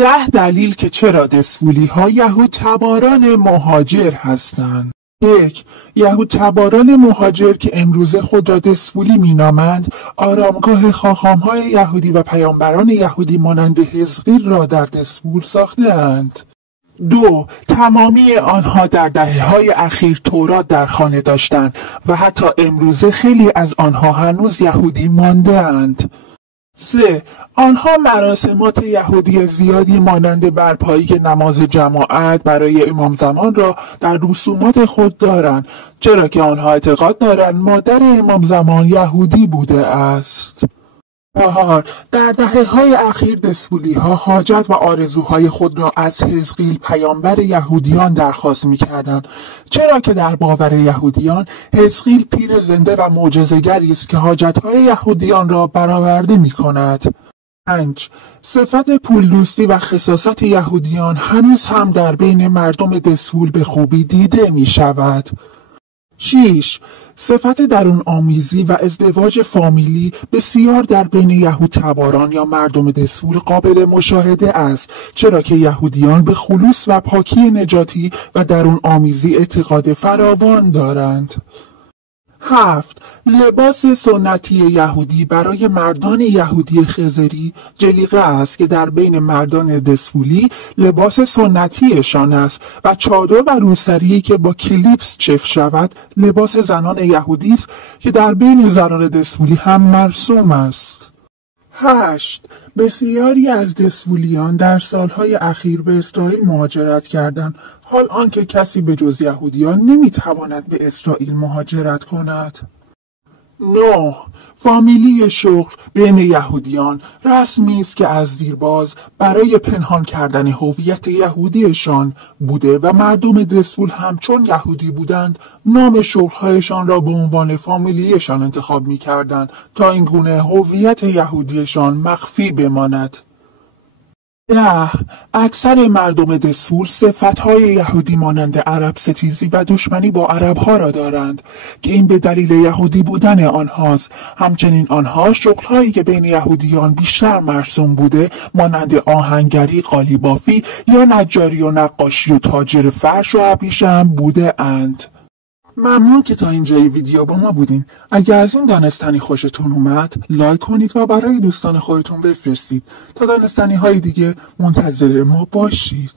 10 دلیل که چرا دسفولی ها یهود تباران مهاجر هستند. 1. یهود تباران مهاجر که امروزه خود را دسفولی مینامند، آرامگاه خاخام‌های یهودی و پیامبران یهودی مانند حزقیل را در دسفول ساخته‌اند. 2. تمامی آنها در دهه‌های اخیر تورات در خانه داشتند و حتی امروزه خیلی از آنها هنوز یهودی مانده‌اند. 3. آنها مراسمات یهودی زیادی مانند برپایی نماز جماعت برای امام زمان را در رسومات خود دارند، چرا که آنها اعتقاد دارند مادر امام زمان یهودی بوده است. 4. در دهه‌های اخیر دسفولی ها حاجت و آرزوهای خود را از حزقیل پیامبر یهودیان درخواست می‌کردند، چرا که در باور یهودیان حزقیل پیر زنده و معجزه‌گری است که حاجت‌های یهودیان را برآورده می‌کند. 5. صفت پولدوستی و خساست یهودیان هنوز هم در بین مردم دسفول به خوبی دیده می‌شود. 6. صفت درون آمیزی و ازدواج فامیلی بسیار در بین یهود تباران یا مردم دسفول قابل مشاهده است، چرا که یهودیان به خلوص و پاکی نجاتی و درون آمیزی اعتقاد فراوان دارند. 7. لباس سنتی یهودی برای مردان یهودی خزری جلیقه است که در بین مردان دسفولی لباس سنتیشان است و چادر و روسری که با کلیپس چفت شود لباس زنان یهودی است که در بین زنان دسفولی هم مرسوم است. 8. بسیاری از دسفولیان در سالهای اخیر به اسرائیل مهاجرت کردند، حال آنکه کسی به جز یهودیان نمیتواند به اسرائیل مهاجرت کند. 9. فامیلی شغل بین یهودیان رسمی است که از دیرباز برای پنهان کردن هویت یهودیشان بوده و مردم دسفول هم چون یهودی بودند نام شغلهایشان را به عنوان فامیلیشان انتخاب می‌کردند تا این گونه هویت یهودیشان مخفی بماند. 10. اکثر مردم دسفول صفتهای یهودی مانند عرب ستیزی و دشمنی با عربها را دارند که این به دلیل یهودی بودن آنهاست. همچنین آنها شغلهایی که بین یهودیان بیشتر مرسوم بوده مانند آهنگری، قالیبافی یا نجاری و نقاشی و تاجر فرش و ابریشم بوده اند. ممنون که تا اینجای ویدیو با ما بودین. اگر از این دانستنی خوشتون اومد لایک کنید و برای دوستان خودتون بفرستید تا دانستنی های دیگه منتظر ما باشید.